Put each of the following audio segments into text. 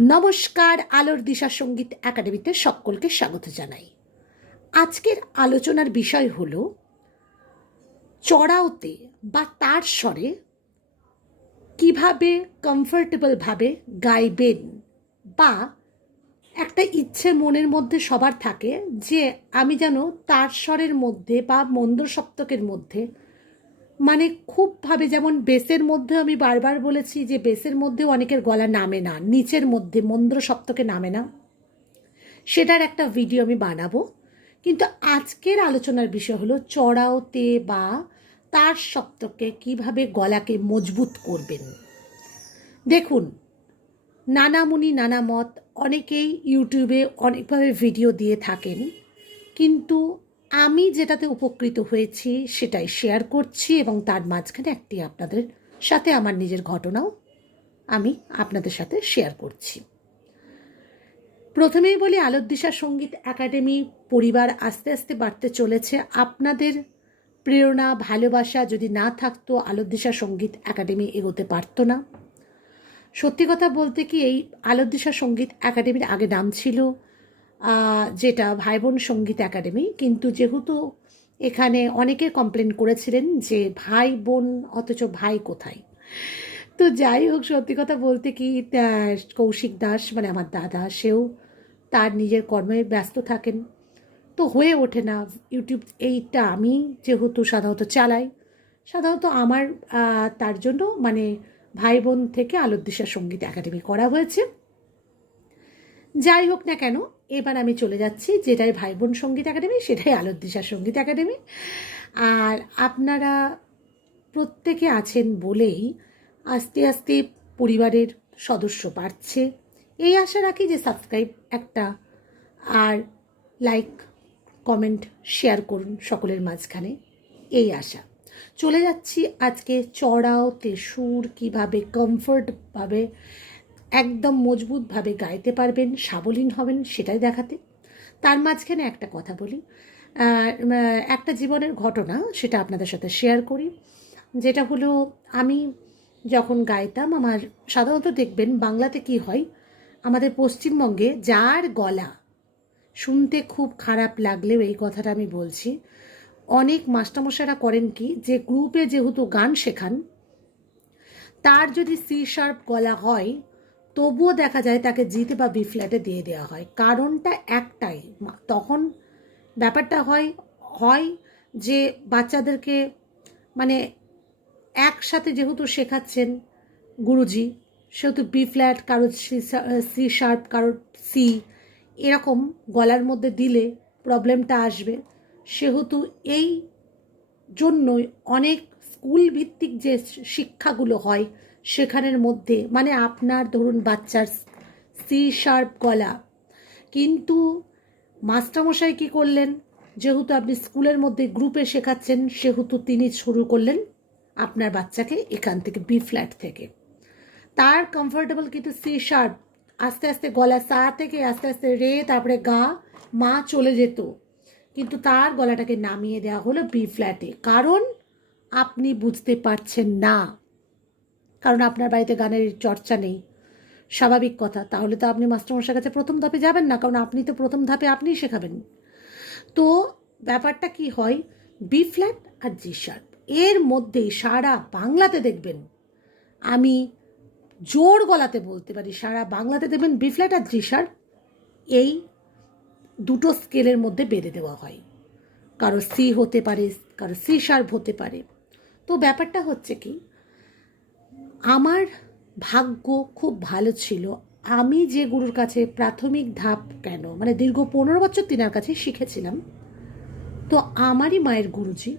নমস্কার, আলোর দিশা সংগীত একাডেমিতে সকলকে স্বাগত জানাই। আজকের আলোচনার বিষয় হল, চড়াওতে বা তার স্বরে কীভাবে কমফোর্টেবলভাবে গাইবেন বা একটা ইচ্ছে মনের মধ্যে সবার থাকে যে আমি যেন তার স্বরের মধ্যে বা মন্দ সপ্তকের মধ্যে মানে খুবভাবে যেমন বেসের মধ্যে আমি বারবার বলেছি যে বেসের মধ্যেও অনেকের গলা নামে না, নিচের মধ্যে, মন্দ্র সপ্তকে নামে না। সেটার একটা ভিডিও আমি বানাবো। কিন্তু আজকের আলোচনার বিষয় হলো চড়াওতে বা তার সপ্তকে কীভাবে গলাকে মজবুত করবেন। দেখুন নানা মুনি নানা মত, অনেকেই ইউটিউবে অনেকভাবে ভিডিও দিয়ে থাকেন। কিন্তু আমি যেটাতে উপকৃত হয়েছি সেটাই শেয়ার করছি এবং তার মাঝখানে একটি আপনাদের সাথে আমার নিজের ঘটনাও আমি আপনাদের সাথে শেয়ার করছি। প্রথমেই বলি আলোকদিশা সংগীত একাডেমি পরিবার আস্তে আস্তে বাড়তে চলেছে। আপনাদের প্রেরণা, ভালোবাসা যদি না থাকতো আলোকদিশা সংগীত একাডেমি এগোতে পারতো না। সত্যি কথা বলতে কি এই আলোকদিশা সংগীত একাডেমির আগে নাম ছিল যেটা ভাই বোন সংগীত একাডেমি। কিন্তু যেহেতু এখানে অনেকে কমপ্লেন করেছিলেন যে ভাই বোন অথচ ভাই কোথায়? তো যাই হোক, সত্যি কথা বলতে কি কৌশিক দাস মানে আমার দাদা, সেও তার নিজের কর্মে ব্যস্ত থাকেন। তো হয়ে ওঠে না। ইউটিউব এইটা আমি যেহেতু সাধারণত চালাই, সাধারণত আমার তার জন্য মানে ভাই বোন থেকে আলোকদিশা সংগীত একাডেমি করা হয়েছে। যাই হোক না কেন এবার আমি চলে যাচ্ছি, যেটাই ভাই বোন সংগীত একাডেমি, সেটাই আলোর দিশা সংগীত একাডেমি। আর আপনারা প্রত্যেকে আছেন বলেই আস্তে আস্তে পরিবারের সদস্য বাড়ছে। এই আশা রাখি যে সাবস্ক্রাইব একটা আর লাইক, কমেন্ট, শেয়ার করুন সকলের মাঝখানে। এই আশা। চলে যাচ্ছি আজকে চড়াওতে সুর কীভাবে কমফোর্টভাবে একদম মজবুতভাবে গাইতে পারবেন সাবলীন হবেন সেটাই দেখাতে। তার মাঝখানে একটা কথা বলি। একটা জীবনের ঘটনা সেটা আপনাদের সাথে শেয়ার করি। যেটা হলো, আমি যখন গাইতাম, আমার সাধারণত দেখবেন বাংলাতে কি হয়, আমাদের পশ্চিমবঙ্গে যার গলা শুনতে খুব খারাপ লাগলেও এই কথাটা আমি বলছি, অনেক মাস্টারমশাইরা করেন কি, যে গ্রুপে যেহেতু গান শেখান, তার যদি সি শার্প গলা হয় তবুও দেখা যায় তাকে জিতে বা বি ফ্ল্যাটে দিয়ে দেওয়া হয়। কারণটা একটাই তখন ব্যাপারটা হয় হয় যে বাচ্চাদেরকে মানে একসাথে যেহেতু শেখাচ্ছেন গুরুজি, সেহেতু বি ফ্ল্যাট কারও সি শার্প কারোর সি এরকম গলার মধ্যে দিলে প্রবলেমটা আসবে। সেহেতু এই জন্যই অনেক স্কুল ভিত্তিক যে শিক্ষাগুলো হয় সেখানের মধ্যে মানে আপনার ধরুন বাচ্চার সি শার্প গলা। কিন্তু মাস্টারমশাই কী করলেন? যেহেতু আপনি স্কুলের মধ্যে গ্রুপে শেখাচ্ছেন, সেহেতু তিনি শুরু করলেন আপনার বাচ্চাকে এখান থেকে বি ফ্ল্যাট থেকে। তার কমফর্টেবল কিন্তু সি শার্প আস্তে আস্তে গলা সা থেকে আস্তে আস্তে রে, তারপরে গা, মা চলে যেত। কিন্তু তার গলাটাকে নামিয়ে দেওয়া হলো বি ফ্ল্যাটে কারণ আপনি বুঝতে পারছেন না। কারণ আপনার বাড়িতে গানের চর্চা নেই। স্বাভাবিক কথা। তাহলে তো আপনি মাস্টারমশার কাছে প্রথম ধাপে যাবেন না, কারণ আপনি তো প্রথম ধাপে আপনিই শেখাবেন। তো ব্যাপারটা কি হয়? বি ফ্ল্যাট আর জি শার্প। এর মধ্যেই সারা বাংলাতে দেখবেন, আমি জোর গলাতে বলতে পারি, সারা বাংলাতে দেখবেন বি ফ্ল্যাট আর জি শার্প এই দুটো স্কেলের মধ্যে বেঁধে দেওয়া হয়। কারও সি হতে পারে, কারও সি শার্প হতে পারে। তো ব্যাপারটা হচ্ছে কি আমার ভাগ্য খুব ভালো ছিল। আমি যে গুরুর কাছে প্রাথমিক ধাপ কেন মানে দীর্ঘ পনেরো বছর তিনার কাছে শিখেছিলাম, তো আমারই মায়ের গুরুজি,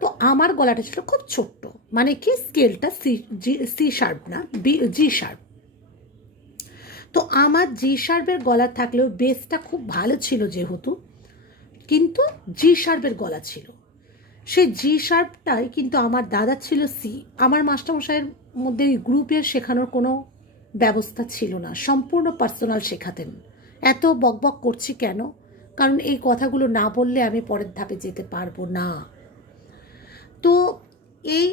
তো আমার গলাটা ছিল খুব ছোট্ট মানে কি স্কেলটা সি, জি, সি শার্প না, বি, জি শার্প। তো আমার জি শার্পের গলা থাকলেও বেসটা খুব ভালো ছিল যেহেতু, কিন্তু জি শার্পের গলা ছিল। সেই জি শার্পটাই কিন্তু আমার দাদা ছিল সি আমার মাস্টারমশাইয়ের মধ্যে এই গ্রুপের শেখানোর কোনো ব্যবস্থা ছিল না। সম্পূর্ণ পার্সোনাল শেখাতেন। এত বকবক করছি কেন? কারণ এই কথাগুলো না বললে আমি পরের ধাপে যেতে পারব না। তো এই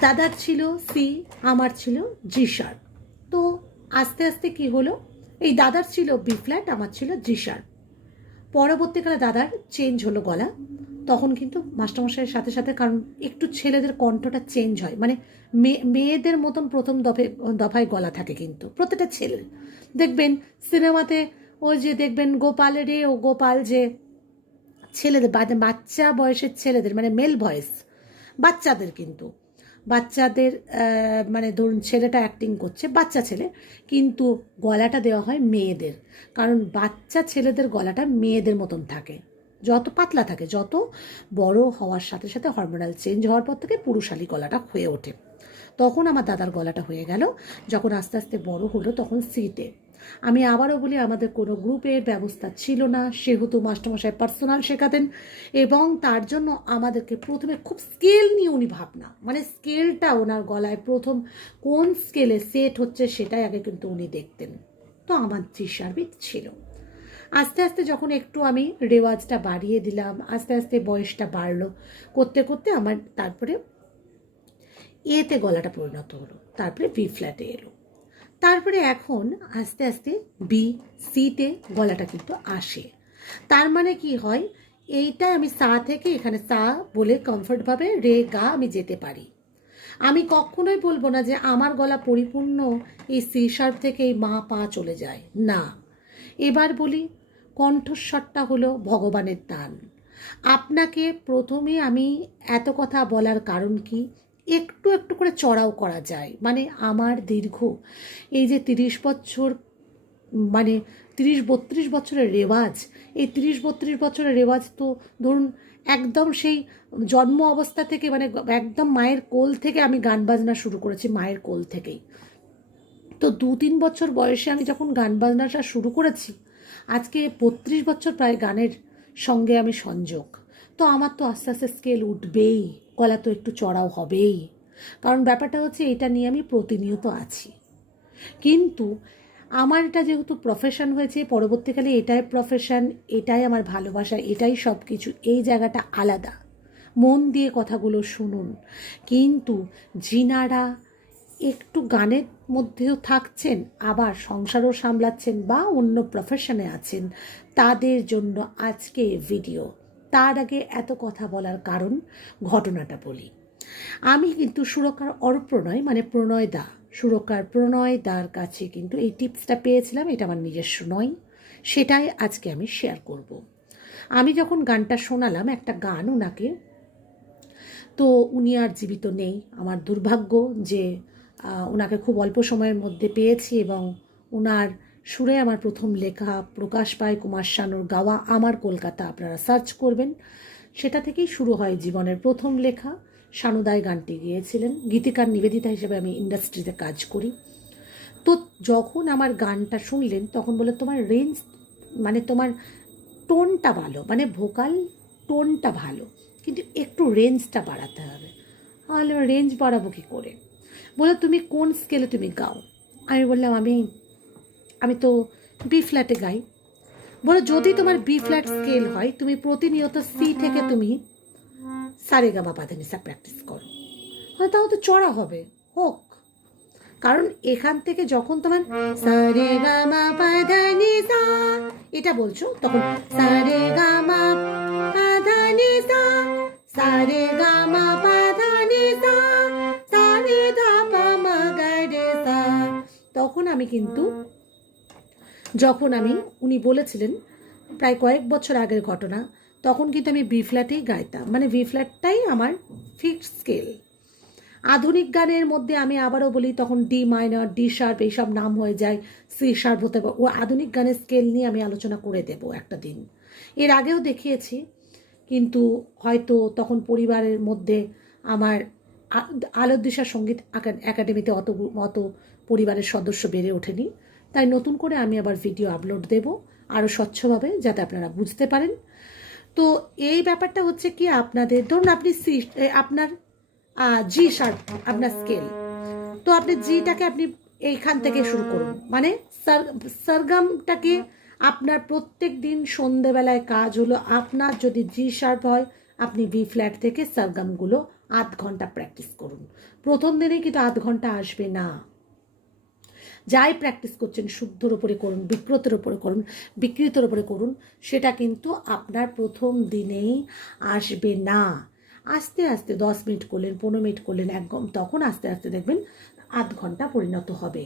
দাদার ছিল সি আমার ছিল জি শার্প তো আস্তে আস্তে কি হলো? এই দাদার ছিল বি ফ্ল্যাট আমার ছিল জি শার্প পরবর্তীকালে দাদার চেঞ্জ হলো গলা। তখন কিন্তু মাস্টারমশাইয়ের সাথে সাথে, কারণ একটু ছেলেদের কণ্ঠটা চেঞ্জ হয়। মানে মেয়ে মেয়েদের মতন প্রথম দফে, দফায় গলা থাকে কিন্তু, প্রত্যেকটা ছেলে। দেখবেন সিনেমাতে ওই যে দেখবেন গোপালেরই ও গোপাল যে ছেলেদের বাচ্চা বয়সের ছেলেদের মানে মেল ভয়েস বাচ্চাদের কিন্তু। বাচ্চাদের মানে ধরুন ছেলেটা অ্যাক্টিং করছে, বাচ্চা ছেলে, কিন্তু গলাটা দেওয়া হয় মেয়েদের। কারণ বাচ্চা ছেলেদের গলাটা মেয়েদের মতন থাকে। যত পাতলা থাকে, যত বড় হওয়ার সাথে সাথে হরমোনাল চেঞ্জ হওয়ার পর থেকে পুরুষালী গলাটা হয়ে ওঠে। তখন আমার দাদার গলাটা হয়ে গেল। যখন আস্তে আস্তে বড় হলো, তখন সিটে আমি আবারও বলি, আমাদের কোনো গ্রুপের ব্যবস্থা ছিল না। সেহেতু মাস্টারমশাই পার্সোনাল শেখাতেন এবং তার জন্য আমাদেরকে প্রথমে খুব স্কেল নিয়ে উনি ভাবনা। মানে স্কেলটা ওনার গলায় প্রথম কোন স্কেলে সেট হচ্ছে সেটাই আগে কিন্তু উনি দেখতেন। তো আমার জিসার্বিক ছিল। আস্তে আস্তে যখন একটু আমি রেওয়াজটা বাড়িয়ে দিলাম, আস্তে আস্তে বয়সটা বাড়লো, করতে করতে আমার তারপরে এতে গলাটা পরিণত হলো। তারপরে বি ফ্ল্যাটে এলো। তারপরে এখন আস্তে আস্তে বি সিতে গলাটা কিন্তু আসে। তার মানে কি হয়? এইটা আমি সা থেকে এখানে সা বলে কমফর্টভাবে রে, গা আমি যেতে পারি। আমি কখনোই বলব না যে আমার গলা পরিপূর্ণ এই সি শার্প থেকে এই মা পা চলে যায়। না। এবার বলি, কণ্ঠস্বরটা হলো ভগবানের দান আপনাকে প্রথমে আমি এত কথা বলার কারণ কি? একটু একটু করে চড়াও করা যায়। মানে আমার দীর্ঘ এই যে তিরিশ বছর মানে তিরিশ বত্রিশ বছরের রেওয়াজ, এই তিরিশ বত্রিশ বছরের রেওয়াজ তো ধরুন একদম সেই জন্ম অবস্থা থেকে মানে একদম মায়ের কোল থেকে আমি গান বাজনা শুরু করেছি মায়ের কোল থেকেই। তো দু তিন বছর বয়সে আমি যখন গান বাজনাটা শুরু করেছি, আজকে বত্রিশ বছর প্রায় গানের সঙ্গে আমি সংযোগ। তো আমার তো আস্তে আস্তে স্কেল উঠবেই। গলা তো একটু চড়াও হবেই। কারণ ব্যাপারটা হচ্ছে, এটা নিয়ে আমি প্রতিনিয়ত আছি। কিন্তু আমার এটা যেহেতু প্রফেশন হয়েছে, পরবর্তীকালে এটাই প্রফেশন এটাই আমার ভালোবাসা, এটাই সব কিছু এই জায়গাটা আলাদা। মন দিয়ে কথাগুলো শুনুন। কিন্তু জিনারা একটু গানের মধ্যেও থাকছেন, আবার সংসারও সামলাচ্ছেন বা অন্য প্রফেশনে আছেন, তাদের জন্য আজকে ভিডিও তার আগে এত কথা বলার কারণ ঘটনাটা বলি। আমি কিন্তু সুরকার অরপ্রণয় মানে প্রণয় দা। সুরকার প্রণয় দার কাছে কিন্তু এই টিপসটা পেয়েছিলাম, এটা আমার নিজস্ব নয়। সেটাই আজকে আমি শেয়ার করব। আমি যখন গানটা শোনালাম, একটা গান ওনাকে তো উনি আর জীবিত নেই, আমার দুর্ভাগ্য যে ওনাকে খুব অল্প সময়ের মধ্যে পেয়েছি এবং ওনার সুরে আমার প্রথম লেখা প্রকাশ পায় কুমার শানুর গাওয়া আমার কলকাতা। আপনারা সার্চ করবেন। সেটা থেকেই শুরু হয় জীবনের প্রথম লেখা। শানুদায় গানটি গিয়েছিলেন। গীতিকার নিবেদিতা হিসেবে আমি ইন্ডাস্ট্রিতে কাজ করি। তো যখন আমার গানটা শুনলেন, তখন বলে, তোমার রেঞ্জ মানে তোমার টোনটা ভালো মানে ভোকাল টোনটা ভালো, কিন্তু একটু রেঞ্জটা বাড়াতে হবে। তাহলে রেঞ্জ বাড়াবো কী করে? বলে, তুমি কোন স্কেলে তুমি গাও? আমি বললাম, আমি আমি তো বি ফ্ল্যাটে গাই। বলে, যদি তোমার বি ফ্ল্যাট স্কেল হয়, তুমি প্রতিনিয়ত সি থেকে তুমি সারে গামা পাধানিসা প্র্যাকটিস করো। হ্যাঁ তাও তো চড়া হবে। হোক। কারণ এখান থেকে যখন তোমার সারে গামা পাধানিসা এটা বলছো তখন সারে গামা পাধানিসা সারে গামা পাধানিসা সারে ধাপা মাগারে সা তখন আমি কিন্তু যখন আমি, উনি বলেছিলেন, প্রায় কয়েক বছর আগের ঘটনা, তখন কিন্তু আমি বি ফ্ল্যাটেই গাইতাম। মানে বি ফ্ল্যাটটাই আমার ফিক্সড স্কেল আধুনিক গানের মধ্যে আমি আবারও বলি, তখন ডি মাইনর ডি শার্প এইসব নাম হয়ে যায় সি শার্প হতে পারে। ও আধুনিক গানের স্কেল নিয়ে আমি আলোচনা করে দেব একটা দিন। এর আগেও দেখিয়েছি, কিন্তু হয়তো তখন পরিবারের মধ্যে আমার আ- আলোকদিশা সংগীত একাডেমিতে অত অত পরিবারের সদস্য বেড়ে ওঠেনি। তাই নতুন করে আমি আবার ভিডিও আপলোড দেব আরও স্বচ্ছভাবে যাতে আপনারা বুঝতে পারেন। তো এই ব্যাপারটা হচ্ছে কি, আপনাদের ধরুন আপনি সি আপনার জি শার্প আপনার স্কেল তো আপনি জিটাকে আপনি এইখান থেকে শুরু করুন। মানে সার- সরগমটাকে আপনার প্রত্যেক দিন সন্ধেবেলায় কাজ হলো, আপনার যদি জি শার্প হয়, আপনি বি ফ্ল্যাট থেকে সরগমগুলো আধ ঘণ্টা প্র্যাকটিস করুন। প্রথম দিনে কিন্তু আধ ঘণ্টা আসবে না। যাই প্র্যাকটিস করছেন শুদ্ধর ওপরে করুন বিক্রতের ওপরে করুন বিকৃতর ওপরে করুন সেটা কিন্তু আপনার প্রথম দিনেই আসবে না। আস্তে আস্তে দশ মিনিট করলেন পনেরো মিনিট করলেন একদম তখন আস্তে আস্তে দেখবেন আধ ঘণ্টা পরিণত হবে।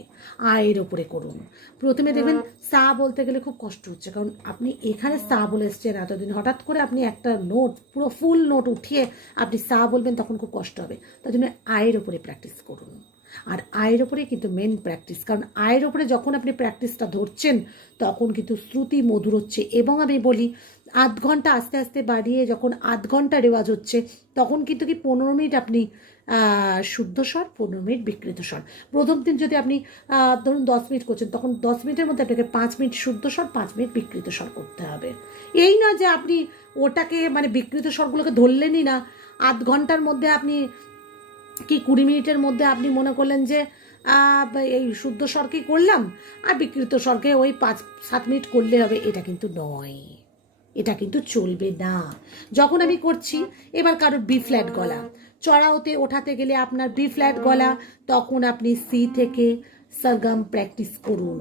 আয়ের ওপরে করুন। প্রথমে দেখবেন সা বলতে গেলে খুব কষ্ট হচ্ছে কারণ আপনি এখানে সা বলে এসছেন এতদিন। হঠাৎ করে আপনি একটা নোট পুরো ফুল নোট উঠিয়ে আপনি সা বলবেন তখন খুব কষ্ট হবে। তার জন্য আয়ের ওপরে প্র্যাকটিস করুন। আর আয়ের ওপরে কিন্তু মেন প্র্যাকটিস কারণ আয়ের ওপরে যখন আপনি প্র্যাকটিসটা ধরছেন, তখন কিন্তু শ্রুতি মধুর হচ্ছে। এবং আমি বলি, আধ ঘণ্টা আস্তে আস্তে বাড়িয়ে যখন আধ ঘণ্টা রেওয়াজ হচ্ছে, তখন কিন্তু কি পনেরো মিনিট আপনি শুদ্ধ স্বর, পনেরো মিনিট বিকৃত স্বর। প্রথম দিন যদি আপনি ধরুন দশ মিনিট করছেন, তখন দশ মিনিটের মধ্যে আপনাকে পাঁচ মিনিট শুদ্ধ স্বর, পাঁচ মিনিট বিকৃত স্বর করতে হবে। এই না যে আপনি ওটাকে মানে বিকৃত স্বরগুলোকে ধরলেনই না। আধ ঘণ্টার মধ্যে আপনি কি কুড়ি মিনিটের মধ্যে আপনি মনে করলেন যে এই শুদ্ধ স্বরকেই করলাম? আর বিকৃত স্বরকে ওই পাঁচ, সাত মিনিট করলে হবে, এটা কিন্তু নয়। এটা কিন্তু চলবে না। যখন আমি করছি, এবার কারোর বি ফ্ল্যাট গলা। চড়াওতে ওঠাতে গেলে আপনার বি ফ্ল্যাট গলা, তখন আপনি সি থেকে সরগম প্র্যাকটিস করুন।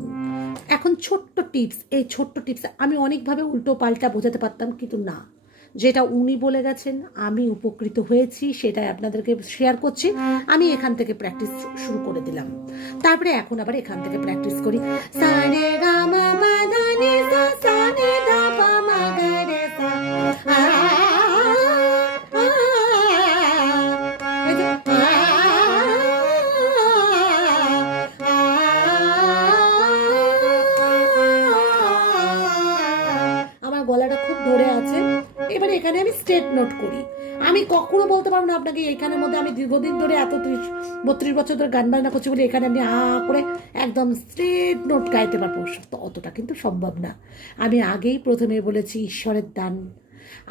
এখন ছোট্ট টিপস এই ছোট্ট টিপস আমি অনেকভাবে উল্টো পাল্টা বোঝাতে পারতাম, কিন্তু না। যেটা উনি বলে গেছেন, আমি উপকৃত হয়েছি, সেটাই আপনাদেরকে শেয়ার করছি। আমি এখান থেকে প্র্যাকটিস শুরু করে দিলাম। তারপরে এখন আবার এখান থেকে প্র্যাকটিস করি। সা রে গা মা স্টেট নোট করি। আমি কখনো বলতে পারব না আপনাকে, এখানের মধ্যে আমি দীর্ঘদিন ধরে এত ত্রিশ, বত্রিশ বছর ধরে গান বাজনা করছি বলে এখানে আমি আ করে একদম স্ট্রেট নোট গাইতে পারব। অতটা কিন্তু সম্ভব না। আমি আগেই প্রথমে বলেছি, ঈশ্বরের দান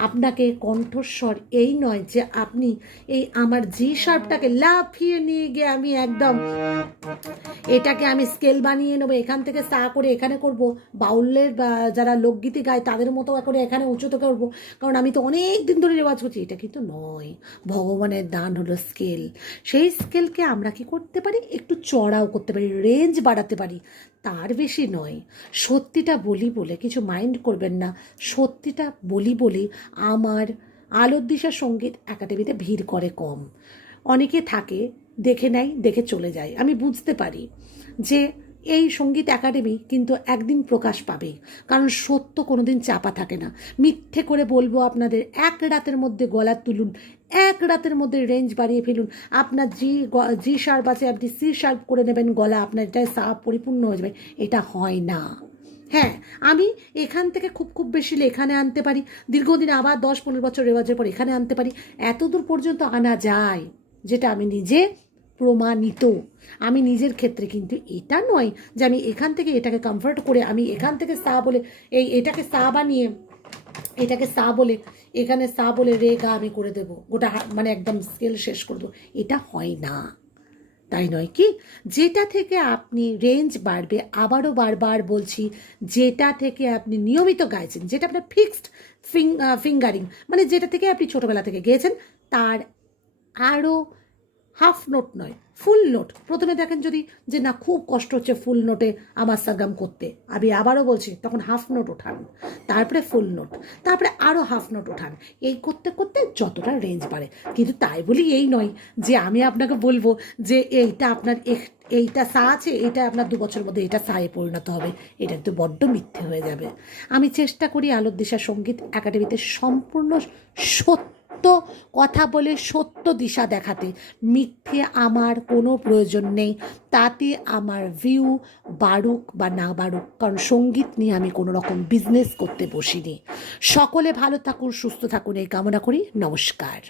আপনাকে কণ্ঠস্বর এই নয় যে আপনি এই আমার জি শার্পটাকে লাফিয়ে নিয়ে গিয়ে আমি একদম এটাকে আমি স্কেল বানিয়ে নেব, এখান থেকে সা করে এখানে করব বাউলের যারা লোকগীতি গায় তাদের মতো করে এখানে উঁচুতে করব। কারণ আমি তো অনেক দিন ধরে রেওয়াজ করছি, এটা কিন্তু নয়। ভগবানের দান হলো স্কেল সেই স্কেলকে আমরা কি করতে পারি? একটু চড়াও করতে পারি রেঞ্জ বাড়াতে পারি। তার বেশি নয়। সত্যিটা বলি বলে কিছু মাইন্ড করবেন না। সত্যিটা বলি বলে আমার আলোর দিশা সংগীত একাডেমিতে ভিড় করে কম। অনেকে থাকে, দেখে নেয়, দেখে চলে যায়। আমি বুঝতে পারি যে এই সংগীত একাডেমি কিন্তু একদিন প্রকাশ পাবে। কারণ সত্য কোনোদিন চাপা থাকে না। মিথ্যে করে বলব আপনাদের, এক রাতের মধ্যে গলা তুলুন এক রাতের মধ্যে রেঞ্জ বাড়িয়ে ফেলুন। আপনার জি জি শার্প আছে আপনি সি শার্প করে নেবেন, গলা আপনার এটা সাপ পরিপূর্ণ হয়ে যাবে। এটা হয় না। হ্যাঁ আমি এখান থেকে খুব খুব বেশি এখানে আনতে পারি। দীর্ঘদিন আবার দশ, পনেরো বছর রেওয়াজের পর এখানে আনতে পারি। এতদূর পর্যন্ত আনা যায়, যেটা আমি নিজে প্রমাণিত। আমি নিজের ক্ষেত্রে কিন্তু এটা নয় যে আমি এখান থেকে এটাকে কমফর্ট করে, আমি এখান থেকে সা বলে, এই এটাকে সা বানিয়ে, এটাকে সা বলে এখানে সা বলে রে, গা আমি করে দেব। গোটা মানে একদম স্কেল শেষ করে দেবো। এটা হয় না। তাই নয় কি? যেটা থেকে আপনি রেঞ্জ বাড়বে, আবারও বারবার বলছি, যেটা থেকে আপনি নিয়মিত গাইছেন, যেটা আপনার ফিক্সড ফিঙ্গারিং মানে যেটা থেকে আপনি ছোটোবেলা থেকে গিয়েছেন, তার আরও হাফ নোট নয়, ফুল নোট। প্রথমে দেখেন যদি যে না, খুব কষ্ট হচ্ছে ফুল নোটে আমার সাগাম করতে। আমি আবারও বলছি, তখন হাফ নোট ওঠান, তারপরে ফুল নোট, তারপরে আরও হাফ নোট ওঠান। এই করতে করতে যতটা রেঞ্জ বাড়ে। কিন্তু তাই বলি এই নয় যে আমি আপনাকে বলব যে এইটা আপনার এইটা সা আছে এটা আপনার দু বছরের মধ্যে এটা সায়ে পরিণত হবে। এটা কিন্তু বড্ড মিথ্যে হয়ে যাবে। আমি চেষ্টা করি আলোর দিশা সংগীত একাডেমিতে সম্পূর্ণ সত্য কথা বলে সত্য দিশা দেখাতে। মিথ্যে আমার কোনো প্রয়োজন নেই। তাতে আমার ভিউ বাড়ুক বা না বাড়ুক। কারণ সংগীত নিয়ে আমি কোনো রকম বিজনেস করতে বসিনি। সকলে ভালো থাকুন, সুস্থ থাকুন। এই কামনা করি। নমস্কার।